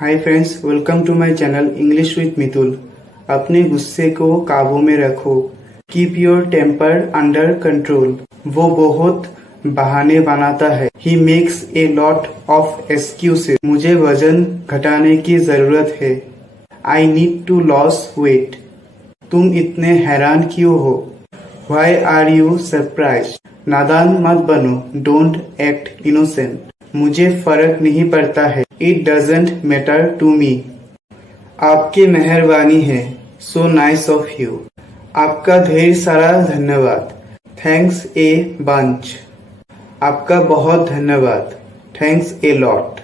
Hi friends, welcome to my channel English with Mitul. अपने गुस्से को काबू में रखो। Keep your temper under control. वो बहुत बहाने बनाता है। He makes a lot of excuses. मुझे वजन घटाने की जरूरत है। I need to loss weight. तुम इतने हैरान क्यों हो? Why are you surprised? नादान मत बनो। Don't act innocent. मुझे फर्क नहीं पड़ता है। It doesn't matter to me. आपकी मेहरबानी है। So nice of you. आपका ढेर सारा धन्यवाद। Thanks a bunch. आपका बहुत धन्यवाद। Thanks a lot.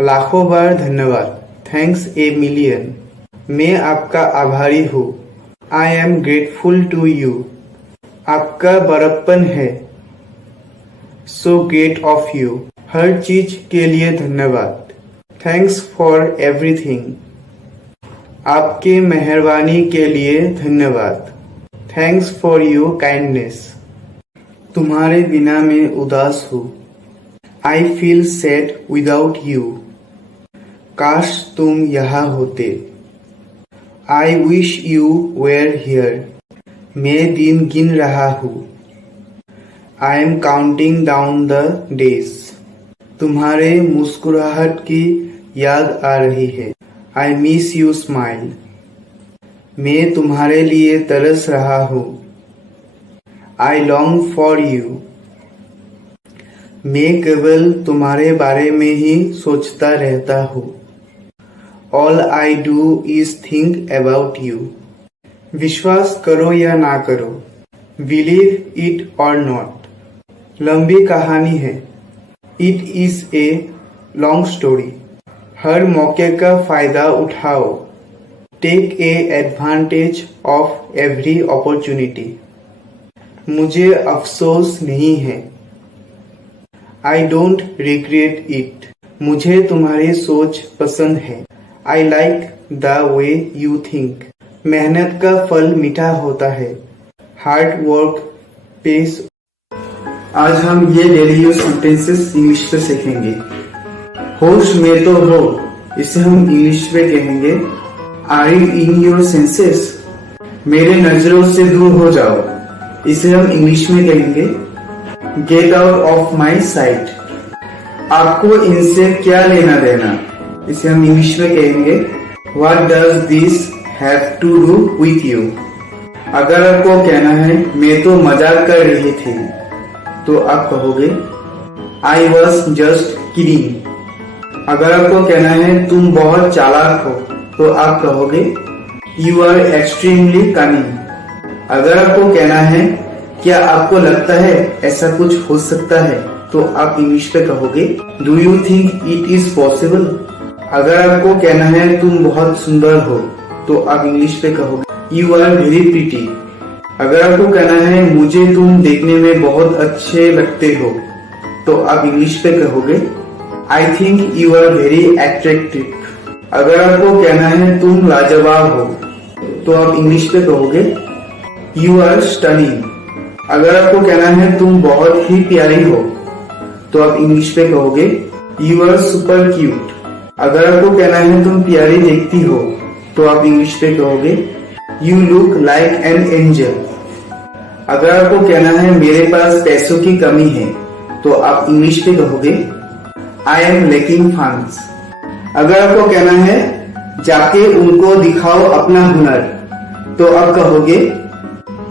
लाखों बार धन्यवाद। Thanks a million. मैं आपका आभारी हूँ। I am grateful to you. आपका बड़प्पन है। So great of you. हर चीज के लिए धन्यवाद। Thanks for everything. आपके मेहरबानी के लिए धन्यवाद। Thanks for your kindness. तुम्हारे बिना मैं उदास हूँ। I feel sad without you. काश तुम यहाँ होते। I wish you were here. मैं दिन गिन रहा हूँ। I am counting down the days. तुम्हारे मुस्कुराहट की याद आ रही है। I miss you smile. मैं तुम्हारे लिए तरस रहा हूँ। I long for you. मैं केवल तुम्हारे बारे में ही सोचता रहता हूँ। All I do is think about you. विश्वास करो या ना करो। Believe it or not. लंबी कहानी है। It is a long story. हर मौके का फायदा उठाओ। Take a advantage of every opportunity. मुझे अफसोस नहीं है। I don't regret it. मुझे तुम्हारी सोच पसंद है। I like the way you think. मेहनत का फल मीठा होता है। Hard work pays. आज हम ये डेली यूज सेंटेंसेस इंग्लिश पे सीखेंगे। होश में तो हो, इसे हम इंग्लिश में कहेंगे are you in your senses. मेरे नजरों से दूर हो जाओ, इसे हम इंग्लिश में कहेंगे get out of my site. आपको इनसे क्या लेना देना, इसे हम इंग्लिश में कहेंगे what does this have to do with you. अगर आपको कहना है मैं तो मजाक कर रही थी, तो आप कहोगे आई वॉज जस्ट किडिंग। अगर आपको कहना है तुम बहुत चालाक हो, तो आप कहोगे यू आर एक्सट्रीमली कनिंग। अगर आपको कहना है क्या आपको लगता है ऐसा कुछ हो सकता है, तो आप इंग्लिश पे कहोगे do you think it is possible. अगर आपको कहना है तुम बहुत सुंदर हो, तो आप इंग्लिश पे कहोगे यू आर वेरी प्रीटी। अगर आपको कहना है मुझे तुम देखने में बहुत अच्छे लगते हो, तो आप इंग्लिश पे कहोगे I think you are very attractive. अगर आपको कहना है तुम लाजवाब हो, तो आप इंग्लिश पे कहोगे यू आर स्टनिंग। अगर आपको कहना है तुम बहुत ही प्यारी हो, तो आप इंग्लिश पे कहोगे यू आर सुपर क्यूट। अगर आपको कहना है तुम प्यारी दिखती हो, तो आप इंग्लिश पे कहोगे you look like an angel. अगर आपको कहना है मेरे पास पैसों की कमी है, तो आप इंग्लिश पे कहोगे आई एम लैकिंग फंड्स। अगर आपको कहना है जाके उनको दिखाओ अपना हुनर, तो आप कहोगे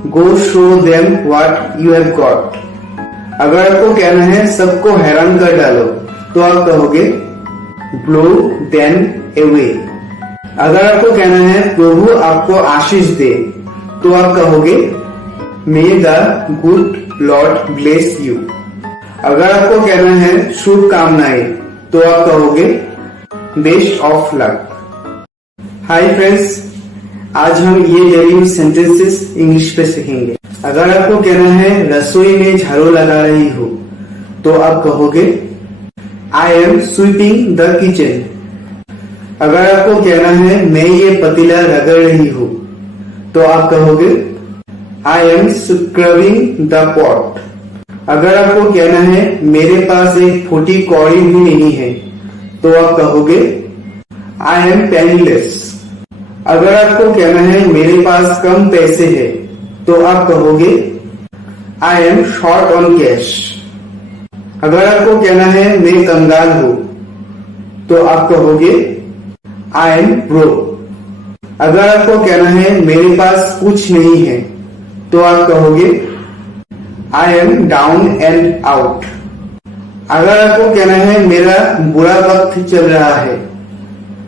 go show them what you have got. अगर आपको कहना है सबको हैरान कर डालो, तो आप कहोगे ब्लो देम अवे। अगर आपको कहना है प्रभु आपको आशीष दे, तो आप कहोगे मे the good Lord bless you. अगर आपको कहना है शुभकामनाएं, तो आप कहोगे best of luck. Hi friends, आज हम ये डेली सेंटेंसेस इंग्लिश पे सीखेंगे। अगर आपको कहना है रसोई में झाड़ू लगा रही हो, तो आप कहोगे I M sweeping the kitchen. अगर आपको कहना है मैं ये पतीला रगड़ रही हूँ, तो आप कहोगे I M scrubbing the pot. अगर आपको कहना है मेरे पास एक फूटी कौड़ी भी नहीं है, तो आप कहोगे आई एम पेनीलेस। अगर आपको कहना है मेरे पास कम पैसे है, तो आप कहोगे I am short on cash. अगर आपको कहना है मैं कंगाल हूं, तो आप कहोगे आई एम ब्रोक। अगर आपको कहना है मेरे पास कुछ नहीं है, तो आप कहोगे I am down and out. अगर आपको कहना है मेरा बुरा वक्त चल रहा है,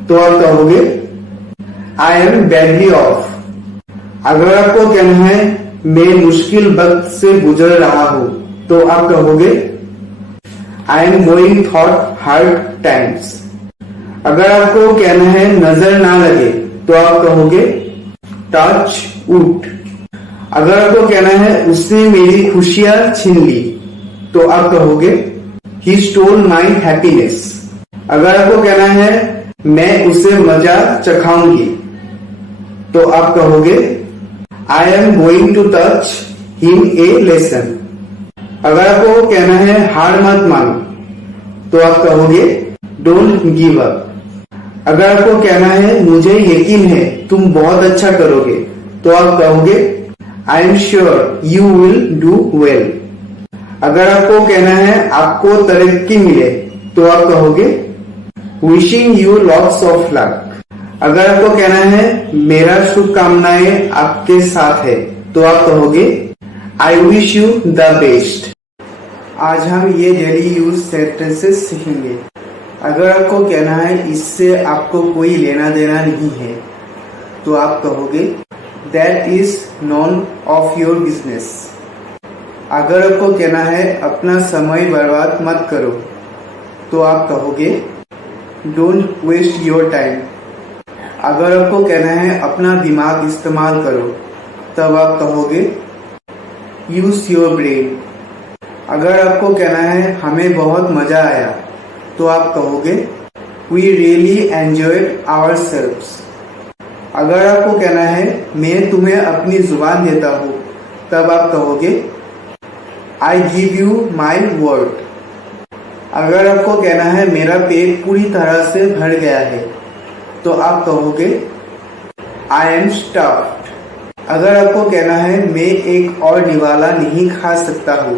तो आप कहोगे आई एम बैडली ऑफ। अगर आपको कहना है मैं मुश्किल वक्त से गुजर रहा हूं, तो आप कहोगे I am going thought hard times. अगर आपको कहना है नजर ना लगे, तो आप कहोगे टच वुड। अगर आपको कहना है उसने मेरी खुशियां छीन ली, तो आप कहोगे ही स्टोल माई हैप्पीनेस। अगर आपको कहना है मैं उसे मजा चखाऊंगी, तो आप कहोगे I am going to touch him a lesson. अगर आपको कहना है हार मत मानो, तो आप कहोगे डोंट गिव अप। अगर आपको कहना है मुझे यकीन है तुम बहुत अच्छा करोगे, तो आप कहोगे I am sure you will do well. अगर आपको कहना है आपको तरक्की मिले, तो आप कहोगे wishing you lots of luck. अगर आपको कहना है मेरा शुभकामनाएं आपके साथ है, तो आप कहोगे आई विश यू द बेस्ट। आज हम ये डेली यूज सेंटेंसेस सीखेंगे। अगर आपको कहना है इससे आपको कोई लेना देना नहीं है, तो आप कहोगे that is none of your business. अगर आपको कहना है अपना समय बर्बाद मत करो, तो आप कहोगे डोंट वेस्ट योर टाइम। अगर आपको कहना है अपना दिमाग इस्तेमाल करो, तब आप कहोगे यूज योर ब्रेन। अगर आपको कहना है हमें बहुत मजा आया, तो आप कहोगे वी रियली एंजॉयड आवरसेल्व्स। अगर आपको कहना है मैं तुम्हें अपनी जुबान देता हूं, तब आप कहोगे I give you my word. अगर आपको कहना है मेरा पेट पूरी तरह से भर गया है, तो आप कहोगे आई एम स्टफ्ड। अगर आपको कहना है मैं एक और निवाला नहीं खा सकता हूं,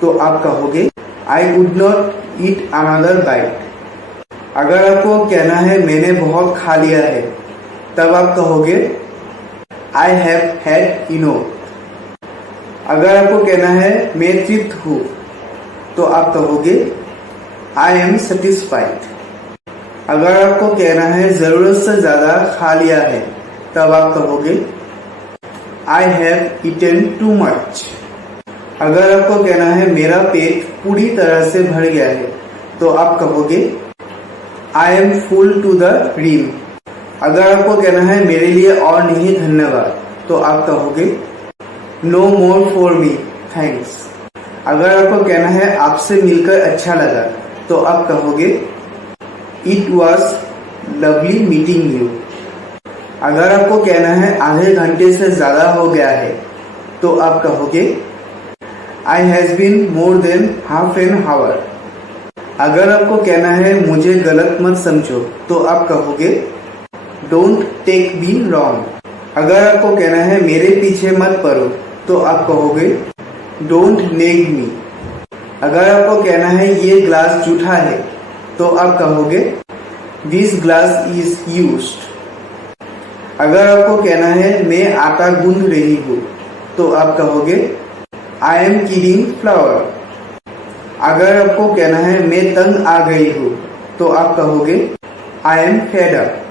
तो आप कहोगे I would not eat another bite. अगर आपको कहना है मैंने बहुत खा लिया है, तब आप कहोगे आई हैव हैड इनफ। अगर आपको कहना है मैं तृप्त हूं, तो आप कहोगे आई एम सेटिस्फाइड। अगर आपको कहना है जरूरत से ज्यादा खा लिया है, तब आप कहोगे I have eaten too much. अगर आपको कहना है मेरा पेट पूरी तरह से भर गया है, तो आप कहोगे I am full to the rim. अगर आपको कहना है मेरे लिए और नहीं धन्यवाद, तो आप कहोगे no more for me thanks. अगर आपको कहना है आपसे मिलकर अच्छा लगा, तो आप कहोगे it was lovely meeting you. अगर आपको कहना है आधे घंटे से ज्यादा हो गया है, तो आप कहोगे I has been more than half an hour. अगर आपको कहना है मुझे गलत मत समझो, तो आप कहोगे डोंट टेक मी रॉन्ग। अगर आपको कहना है मेरे पीछे मत पड़ो, तो आप कहोगे डोंट नेग मी। अगर आपको कहना है ये ग्लास जूठा है, तो आप कहोगे दिस ग्लास इज यूज्ड। अगर आपको कहना है मैं आटा गूंथ रही हूँ, तो आप कहोगे आई एम किडिंग फ्लावर। अगर आपको कहना है मैं तंग आ गई हूँ, तो आप कहोगे I am fed up.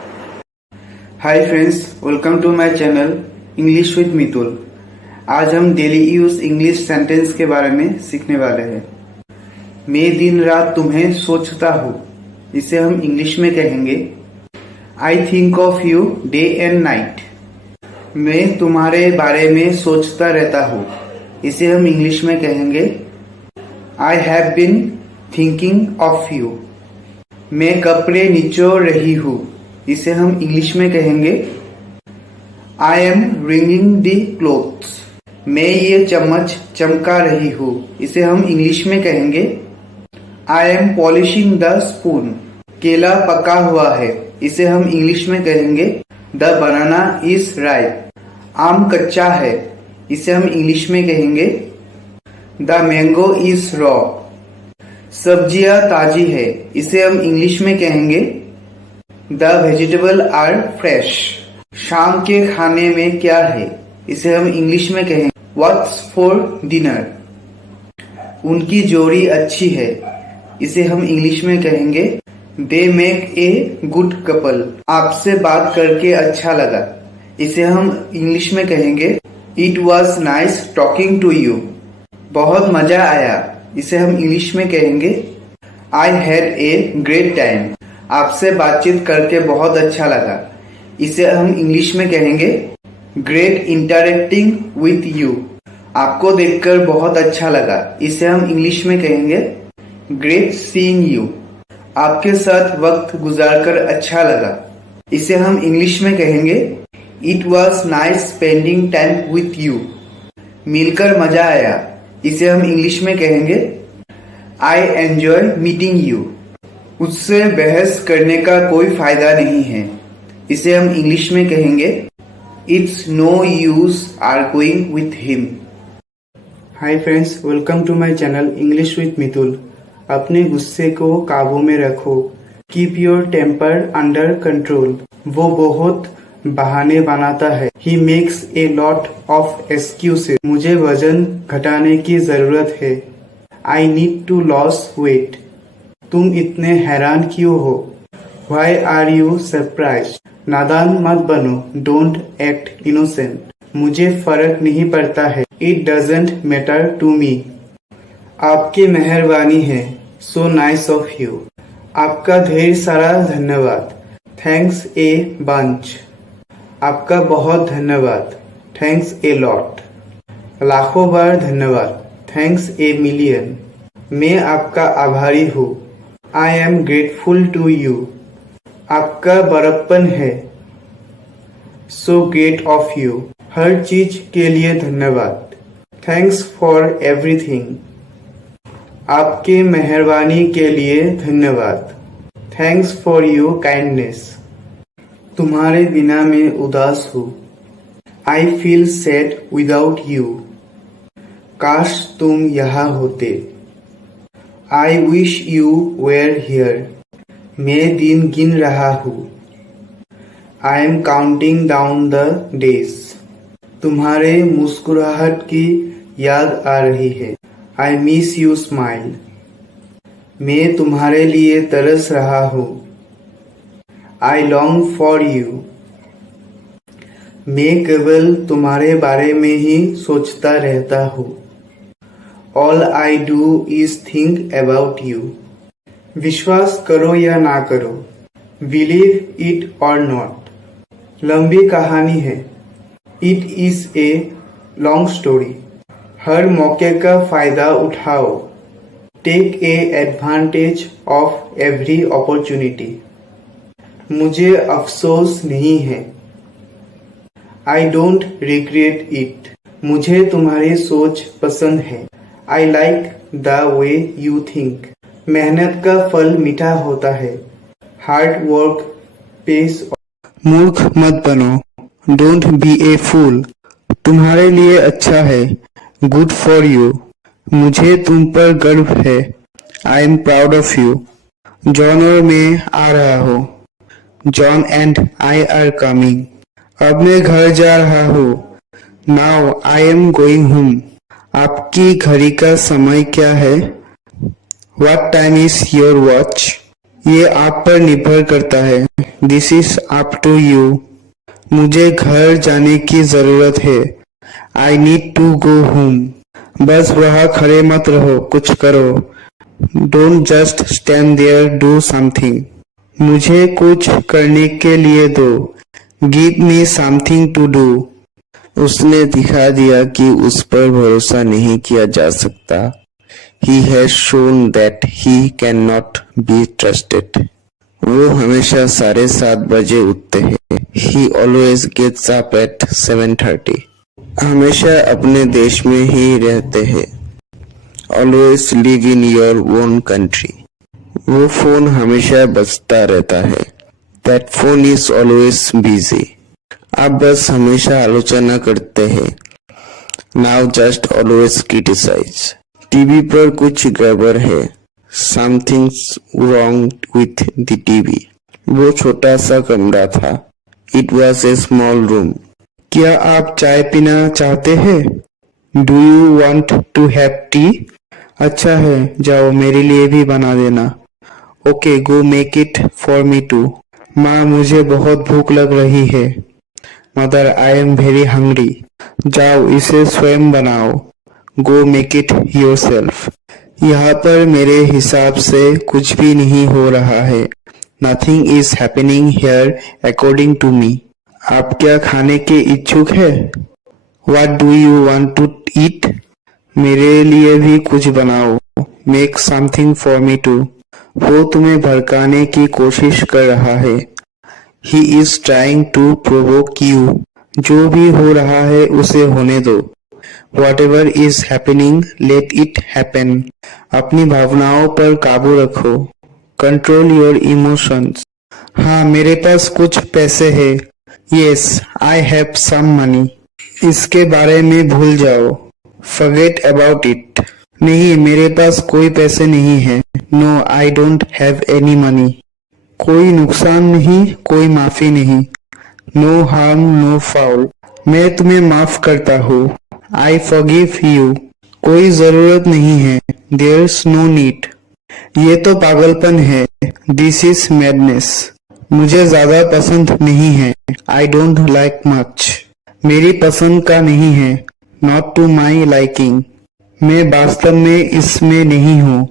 Hi friends, welcome to my channel English with Mitul. आज हम डेली यूज इंग्लिश सेंटेंस के बारे में सीखने वाले हैं। मैं दिन रात तुम्हें सोचता हूँ, इसे हम इंग्लिश में कहेंगे I think of you day and night. मैं तुम्हारे बारे में सोचता रहता हूँ, इसे हम इंग्लिश में कहेंगे I have been thinking of you. मैं कपड़े निचोड़ रही हूँ, इसे हम इंग्लिश में कहेंगे I am ringing the clothes. मैं ये चम्मच चमका रही हूँ, इसे हम इंग्लिश में कहेंगे I am polishing the spoon. केला पका हुआ है, इसे हम इंग्लिश में कहेंगे द बनाना इज राइप। आम कच्चा है, इसे हम इंग्लिश में कहेंगे द मैंगो इज रॉ। सब्जियां ताजी है, इसे हम इंग्लिश में कहेंगे द वेजिटेबल आर फ्रेश। शाम के खाने में क्या है, इसे हम इंग्लिश में कहेंगे व्हाट्स फॉर डिनर। उनकी जोड़ी अच्छी है, इसे हम इंग्लिश में कहेंगे they make a good couple. आपसे बात करके अच्छा लगा, इसे हम इंग्लिश में कहेंगे it was nice talking to you. बहुत मजा आया, इसे हम इंग्लिश में कहेंगे I had a great time. आपसे बातचीत करके बहुत अच्छा लगा, इसे हम इंग्लिश में कहेंगे ग्रेट इंटरेक्टिंग विथ यू। आपको देखकर बहुत अच्छा लगा, इसे हम इंग्लिश में कहेंगे ग्रेट सीइंग यू। आपके साथ वक्त गुजारकर अच्छा लगा, इसे हम इंग्लिश में कहेंगे it was nice spending time with you. मिलकर मजा आया, इसे हम इंग्लिश में कहेंगे आई एंजॉय मीटिंग यू। उससे बहस करने का कोई फायदा नहीं है, इसे हम इंग्लिश में कहेंगे it's no use arguing with him. Hi friends, welcome to my channel English with Mitul. अपने गुस्से को काबू में रखो, keep your temper under control. वो बहुत बहाने बनाता है, he makes a lot of excuses. मुझे वजन घटाने की जरूरत है, I need to loss weight. तुम इतने हैरान क्यों हो, वाई आर यू सरप्राइज। नादान मत बनो, डोंट एक्ट इनोसेंट। मुझे फर्क नहीं पड़ता है, it doesn't matter to me. आपकी मेहरबानी है, सो नाइस ऑफ यू। आपका ढेर सारा धन्यवाद, थैंक्स ए बंच। आपका बहुत धन्यवाद, थैंक्स ए लॉट। लाखों बार धन्यवाद, थैंक्स ए मिलियन। मैं आपका आभारी हूँ, I am grateful to you. आपका बड़प्पन है, सो ग्रेट ऑफ यू। हर चीज के लिए धन्यवाद, थैंक्स फॉर एवरीथिंग। आपके मेहरबानी के लिए धन्यवाद, थैंक्स फॉर योर काइंडनेस। तुम्हारे बिना मैं उदास हूँ, I feel sad without you. काश तुम यहाँ होते, I wish you were here. मैं दिन गिन रहा हूँ, I am counting down the days. तुम्हारे मुस्कुराहट की याद आ रही है, आई मिस यू स्माइल। मैं तुम्हारे लिए तरस रहा हूँ, आई लॉन्ग फॉर यू। मैं केवल तुम्हारे बारे में ही सोचता रहता हूँ, all I do is think about you. विश्वास करो या ना करो, बिलीव इट और नॉट। लंबी कहानी है, it is a long story. हर मौके का फायदा उठाओ, take a advantage of every opportunity. मुझे अफसोस नहीं है, आई डोंट रिग्रेट इट। मुझे तुम्हारी सोच पसंद है, I like the way you think. मेहनत का फल मीठा होता है, हार्ड वर्क पेस। मूर्ख मत बनो, डोंट बी ए फूल। तुम्हारे लिए अच्छा है, गुड फॉर यू। मुझे तुम पर गर्व है, I am proud of you. John और मैं आ रहा हूँ, John and I are coming. अब मैं घर जा रहा हूँ, now I am going home. आपकी घड़ी का समय क्या है, what time is your watch. ये आप पर निर्भर करता है, this is up to you. मुझे घर जाने की जरूरत है, I need to go home. बस वहाँ खड़े मत रहो, कुछ करो। Don't just stand there, do something. मुझे कुछ करने के लिए दो, give me something to do. उसने दिखा दिया कि उस पर भरोसा नहीं किया जा सकता। He has shown that he cannot be trusted. वो हमेशा 7:30 बजे उठते हैं। He always gets up at 7:30. हमेशा अपने देश में ही रहते हैं। Always live in your own country. वो फोन हमेशा बजता रहता है। That phone is always busy. आप बस हमेशा आलोचना करते हैं। Now just always criticize. TV पर कुछ गड़बड़ है। Something's wrong with the TV. वो छोटा सा कमरा था। It was a small room. क्या आप चाय पीना चाहते हैं? Do you want to have tea? अच्छा है, जाओ मेरे लिए भी बना देना। Okay, go make it for me too. माँ मुझे बहुत भूख लग रही है। Mother, I am very hungry. जाओ इसे स्वयं बनाओ। Go make it yourself. यहाँ पर मेरे हिसाब से कुछ भी नहीं हो रहा है। Nothing is happening here according to me. आप क्या खाने के इच्छुक है? What do you want to eat? मेरे लिए भी कुछ बनाओ। Make something for me too. वो तुम्हें भड़काने की कोशिश कर रहा है। He is trying to provoke you. जो भी हो रहा है उसे होने दो। Whatever is happening, let it happen. अपनी भावनाओं पर काबू रखो। Control your emotions. हाँ, मेरे पास कुछ पैसे हैं। Yes, I have some money. इसके बारे में भूल जाओ। Forget about it. नहीं, मेरे पास कोई पैसे नहीं है। No, I don't have any money. कोई नुकसान नहीं, कोई माफी नहीं। No harm, no foul. मैं तुम्हें माफ करता हूँ। I forgive you. कोई जरूरत नहीं है। There's no need. ये तो पागलपन है। This is madness. मुझे ज्यादा पसंद नहीं है। I don't like much. मेरी पसंद का नहीं है। Not to my liking. मैं वास्तव में इसमें नहीं हूँ।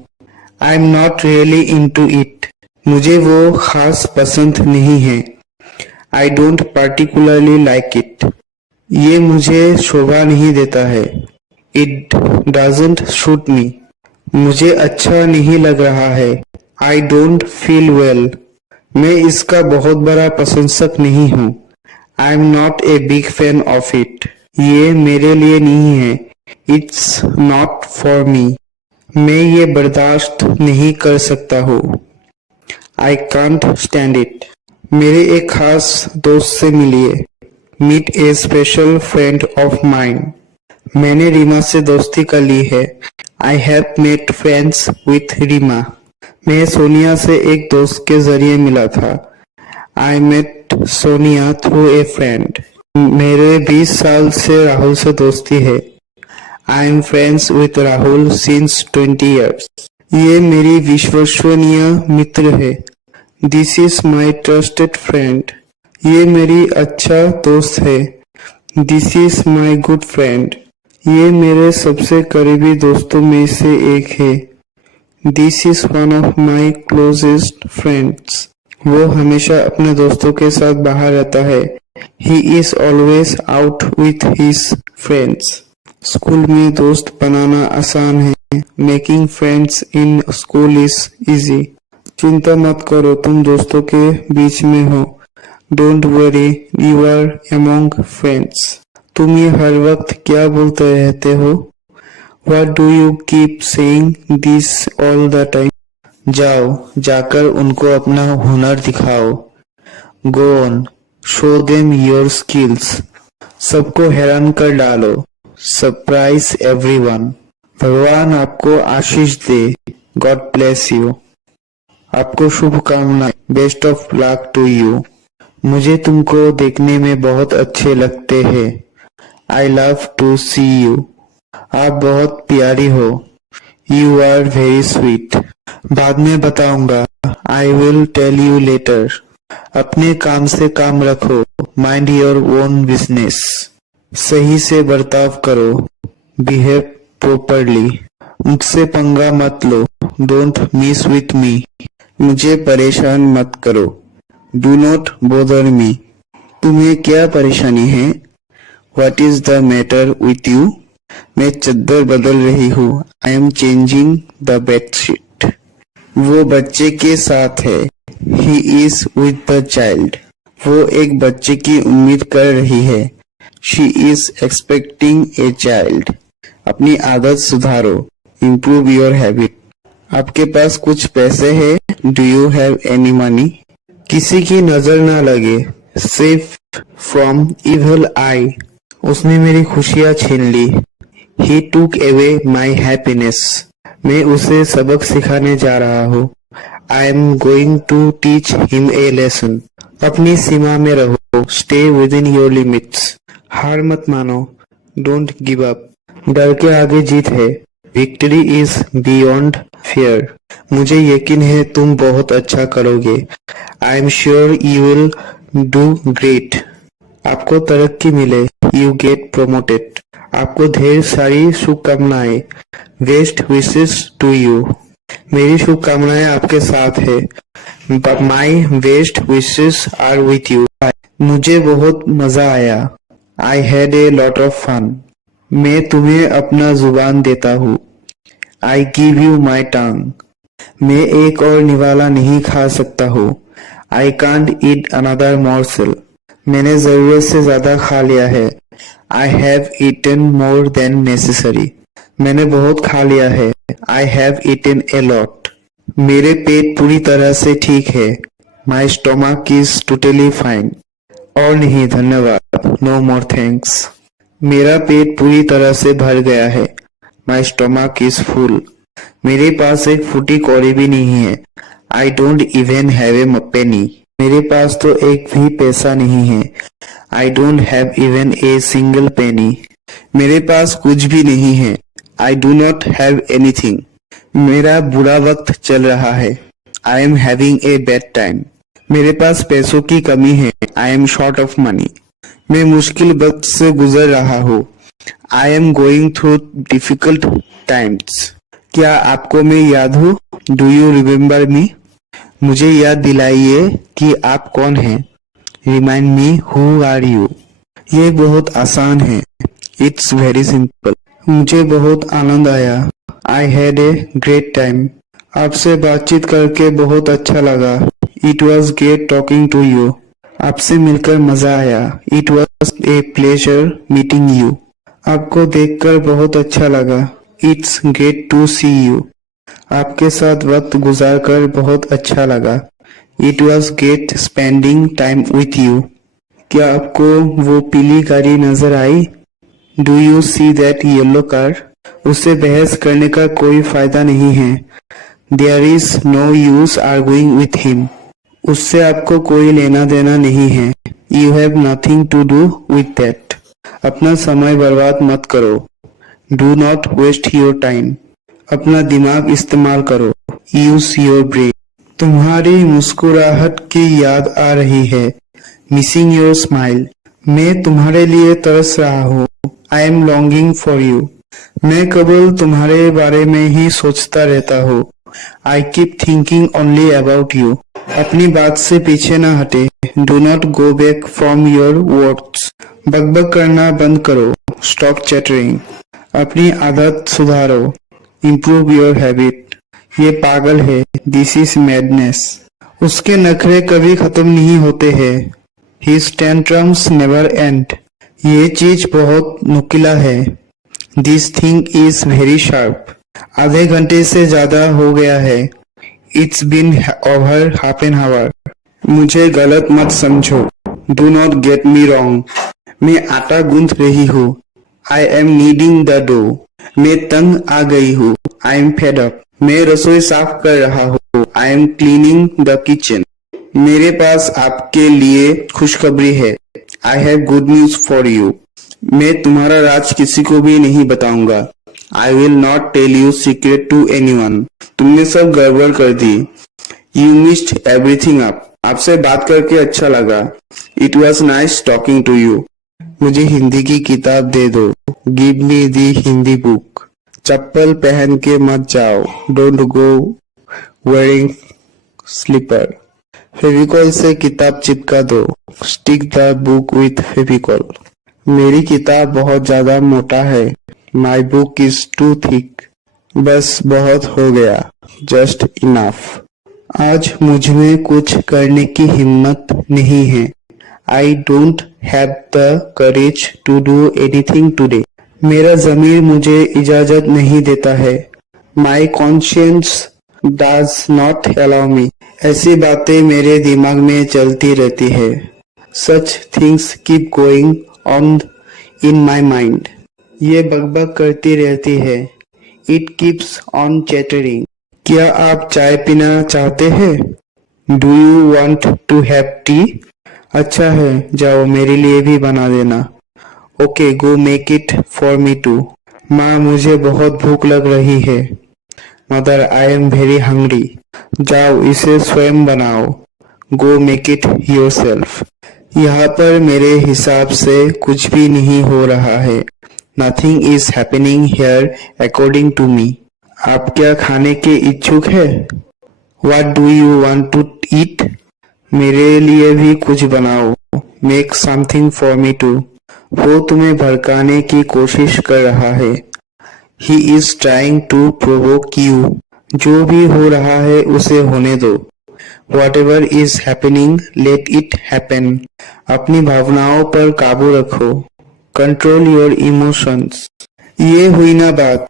I'm not really into it. मुझे वो खास पसंद नहीं है। I don't particularly like it. ये मुझे शोभा नहीं देता है। It doesn't suit me. मुझे अच्छा नहीं लग रहा है। I don't feel well. मैं इसका बहुत बड़ा प्रशंसक नहीं हूँ। I'm not a big fan of it. ये मेरे लिए नहीं है। It's not for me. मैं ये बर्दाश्त नहीं कर सकता हूँ। I can't stand it. मेरे एक खास दोस्त से मिलिए। Meet a special friend of mine. मैंने रीमा से दोस्ती कर ली है। I have made friends with Reema. मैं सोनिया से एक दोस्त के जरिए मिला था। I met Sonia through a friend. मेरे 20 साल से राहुल से दोस्ती है। I am friends with Rahul since 20 years. ये मेरी विश्वसनीय मित्र है। This is my trusted friend. ये मेरी अच्छा दोस्त है। This is my good friend. ये मेरे सबसे करीबी दोस्तों में से एक है। This is one of my closest friends. वो हमेशा अपने दोस्तों के साथ बाहर रहता है। He is always out with his friends. School में दोस्त बनाना आसान है। Making friends in school is easy. चिंता मत करो, तुम दोस्तों के बीच में हो। Don't worry, you are among friends. तुम ये हर वक्त क्या बोलते रहते हो? What do you keep saying this all the time? जाओ, जाकर उनको अपना हुनर दिखाओ। Go on, show them your skills. सबको हैरान कर डालो। Surprise everyone. भगवान आपको आशीष दे। God bless you. आपको शुभकामनाएं। Best of luck to you. मुझे तुमको देखने में बहुत अच्छे लगते हैं। I love to see you. आप बहुत प्यारी हो। You are very sweet. बाद में बताऊंगा। I will tell you later. अपने काम से काम रखो। Mind your own business. सही से बर्ताव करो। Behave properly. मुझसे पंगा मत लो। Don't mess with me. मुझे परेशान मत करो। Do not bother me. तुम्हें क्या परेशानी है? What is the matter with you? मैं चद्दर बदल रही हूँ। I am changing the bedsheet. वो बच्चे के साथ है। He is with the child. वो एक बच्चे की उम्मीद कर रही है। She is expecting a child. अपनी आदत सुधारो। Improve your habit. आपके पास कुछ पैसे हैं? Do you have any money? किसी की नजर ना लगे, सेफ फ्रॉम इविल आई। उसने मेरी खुशियां छीन ली। ही टूक अवे माई हैप्पीनेस। मैं उसे सबक सिखाने जा रहा हूँ। I am going to teach him a lesson. अपनी सीमा में रहो, stay within your limits. हार मत मानो, डोंट गिव अप। डर के आगे जीत है, विक्ट्री इज बियॉन्ड फियर। मुझे यकीन है तुम बहुत अच्छा करोगे। I am sure you will do great. आपको तरक्की मिले, यू गेट प्रोमोटेड। आपको ढेर सारी शुभकामनाएं, बेस्ट विशेस टू यू। मेरी शुभकामनाएं आपके साथ है, but my best wishes are with you. मुझे बहुत मजा आया, I had a lot of fun. मैं तुम्हें अपना जुबान देता हूँ, आई गिव यू माई टंग। मैं एक और निवाला नहीं खा सकता हूँ, I can't eat another morsel. मैंने जरूरत से ज्यादा खा लिया है, I have eaten more than necessary. मैंने बहुत खा लिया है, I have eaten a lot. मेरे पेट पूरी तरह से ठीक है, my stomach is totally fine. और नहीं धन्यवाद, नो मोर थैंक्स। मेरा पेट पूरी तरह से भर गया है, माई स्टोमक इज फुल। मेरे पास एक फूटी कौड़ी भी नहीं है, I don't even have a penny. मेरे पास तो एक भी पैसा नहीं है, I don't have even a single penny. मेरे पास कुछ भी नहीं है, I do not have anything. मेरा बुरा वक्त चल रहा है, I am having a bad time. मेरे पास पैसों की कमी है, I am short of money. मैं मुश्किल वक्त से गुजर रहा हूँ, I am going through difficult times. क्या आपको मैं याद हूँ? Do you remember me? मुझे याद दिलाइए कि आप कौन हैं। Remind me who are you. ये बहुत आसान है, इट्स वेरी सिंपल। मुझे बहुत आनंद आया, I had a great time. आपसे बातचीत करके बहुत अच्छा लगा, it was great talking to you. आपसे मिलकर मजा आया, it was a pleasure meeting you. आपको देखकर बहुत अच्छा लगा, it's great to see you. आपके साथ वक्त गुजार कर बहुत अच्छा लगा, it was great spending time with you. क्या आपको वो पीली गाड़ी नजर आई? Do you see that yellow car? उससे बहस करने का कोई फायदा नहीं है, there is no use arguing with him. उससे आपको कोई लेना देना नहीं है, you have nothing to do with that. अपना समय बर्बाद मत करो, do not waste your time. अपना दिमाग इस्तेमाल करो, यूज योर ब्रेन। तुम्हारी मुस्कुराहट की याद आ रही है, मिसिंग योर स्माइल। मैं तुम्हारे लिए तरस रहा हूँ, I M longing for you. मैं केवल तुम्हारे बारे में ही सोचता रहता हूँ, I keep thinking only about you. अपनी बात से पीछे न हटे, do not go back from your words. बकबक करना बंद करो, स्टॉप चैटरिंग। अपनी आदत सुधारो, इम्प्रूव योर हैबिट। ये पागल है, दिस इज मैडनेस। उसके नखरे कभी खत्म नहीं होते हैं, हिज टेंट्रम्स नेवर एंड। ये चीज बहुत नुकीला है, this thing is very sharp. आधे घंटे से ज्यादा हो गया है, it's been over half an hour. मुझे गलत मत समझो, do not get me wrong. मैं आटा गूंथ रही हूँ, I am kneading the dough. मैं तंग आ गई हूँ, आई एम फेड अप। मैं रसोई साफ कर रहा हूँ, I am cleaning the kitchen. मेरे पास आपके लिए खुशखबरी है, I have good news for you. मैं तुम्हारा राज किसी को भी नहीं बताऊंगा, I will not tell you secret to anyone. तुमने सब गड़बड़ कर दी, यू मिस्ड एवरीथिंग अप। आपसे बात करके अच्छा लगा, it was nice talking to you. मुझे हिंदी की किताब दे दो, give me the Hindi book. चप्पल पहन के मत जाओ, don't go wearing slipper. Fevicol से किताब चिपका दो, stick the book with Fevicol. मेरी किताब बहुत ज्यादा मोटा है, my book is too thick. बस बहुत हो गया, जस्ट इनफ। आज मुझ में कुछ करने की हिम्मत नहीं है, I don't have the courage to do anything today. मेरा जमीर मुझे इजाजत नहीं देता है, my conscience does not allow me. ऐसी बातें मेरे दिमाग में चलती रहती है. Such things keep going on in my mind. ये बकबक करती रहती है. It keeps on chattering. क्या आप चाय पीना चाहते हैं? Do you want to have tea? अच्छा है, जाओ मेरे लिए भी बना देना. Okay, go make it for me too. माँ, मुझे बहुत भूख लग रही है. Mother, I am very hungry. जाओ इसे स्वयं बनाओ. Go make it yourself. यहाँ पर मेरे हिसाब से कुछ भी नहीं हो रहा है. Nothing is happening here according to me. आप क्या खाने के इच्छुक है? What do you want to eat? मेरे लिए भी कुछ बनाओ. Make something for me too. वो तुम्हें भड़काने की कोशिश कर रहा है. He is trying to provoke you. जो भी हो रहा है उसे होने दो. Whatever is happening, let it happen. अपनी भावनाओं पर काबू रखो. Control your emotions. ये हुई ना बात.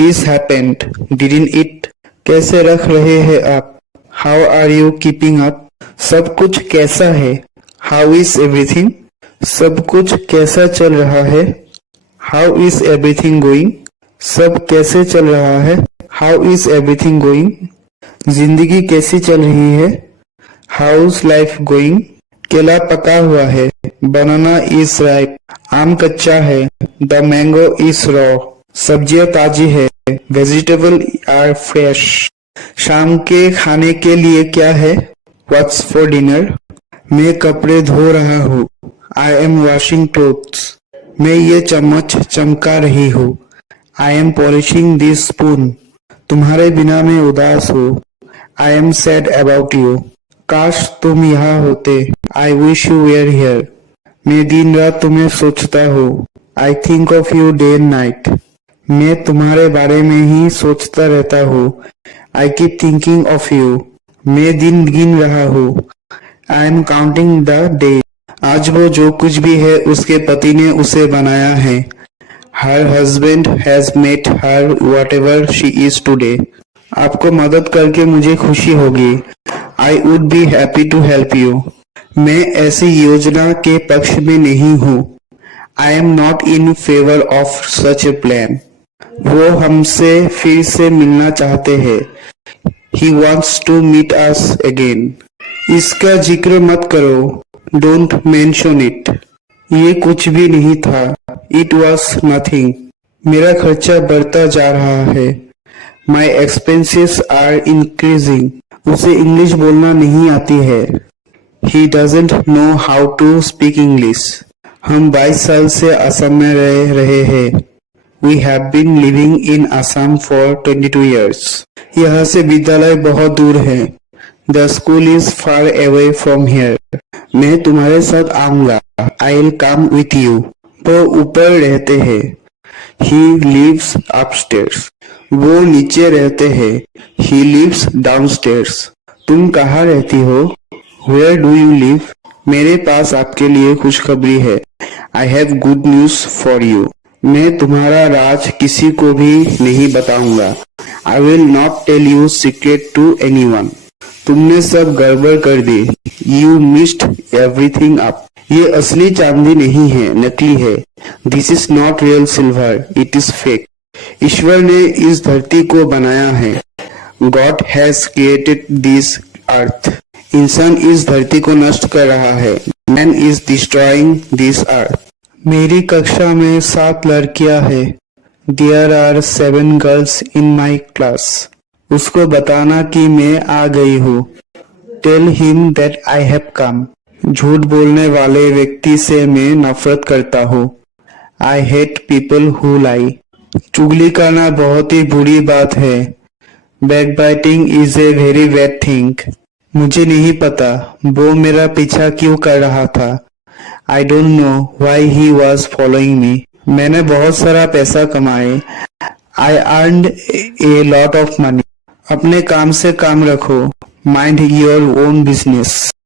This happened, didn't it? कैसे रख रहे हैं आप? How are you keeping up? सब कुछ कैसा है? How is everything? सब कुछ कैसा चल रहा है? How is everything going? सब कैसे चल रहा है? How is everything going? जिंदगी कैसी चल रही है? How's life going? केला पका हुआ है. Banana is ripe. आम कच्चा है. The mango is raw. सब्जियां ताजी है. Vegetable are fresh. शाम के खाने के लिए क्या है? What's for dinner? मैं कपड़े धो रहा हूँ. I am washing clothes. मैं ये चम्मच चमका रही हूँ. I am polishing this spoon. तुम्हारे बिना मैं उदास हूँ. I am sad about you. काश तुम यहाँ होते. I wish you were here. मैं दिन रात तुम्हें सोचता हूँ. I think of you day and night. मैं तुम्हारे बारे में ही सोचता रहता हूँ. I keep thinking of you. मैं दिन गिन रहा हूँ. I am counting the days. आज वो जो कुछ भी है उसके पति ने उसे बनाया है. Her husband has made her whatever she is today. आपको मदद करके मुझे खुशी होगी. I would be happy to help you. मैं ऐसी योजना के पक्ष में नहीं हूँ. I am not in favor of such a plan. वो हमसे फिर से मिलना चाहते हैं. He wants to meet us again. इसका जिक्र मत करो. Don't mention it. ये कुछ भी नहीं था. It was nothing. मेरा खर्चा बढ़ता जा रहा है. My expenses are increasing. उसे इंग्लिश बोलना नहीं आती है. He doesn't know how to speak English. हम 22 साल से असम में रह रहे हैं. We have been living in Assam for 22 years. यहाँ से विद्यालय बहुत दूर है. The school is far away from here. मैं तुम्हारे साथ आऊंगा. I'll come with you. वो ऊपर रहते हैं. He lives upstairs. वो नीचे रहते हैं. He lives downstairs. तुम कहाँ रहती हो? Where do you live? मेरे पास आपके लिए खुशखबरी है. I have good news for you. मैं तुम्हारा राज किसी को भी नहीं बताऊंगा. I will not tell you secret to anyone. तुमने सब गड़बड़ कर दी. You messed everything up. ये असली चांदी नहीं है, नकली है. This is not real silver, it is fake. ईश्वर ने इस धरती को बनाया है. God has created this earth. इंसान इस धरती को नष्ट कर रहा है. Man is destroying this earth. मेरी कक्षा में 7 लड़कियां हैं. There are 7 girls in my class. उसको बताना कि मैं आ गई हूँ. Tell him that I have come. झूठ बोलने वाले व्यक्ति से मैं नफरत करता हूँ. I hate people who lie. चुगली करना बहुत ही बुरी बात है. Backbiting is a very bad thing. मुझे नहीं पता वो मेरा पीछा क्यों कर रहा था. I don't know why he was following me. मैंने बहुत सारा पैसा कमाए. I earned a lot of money. अपने काम से काम रखो. Mind your own business.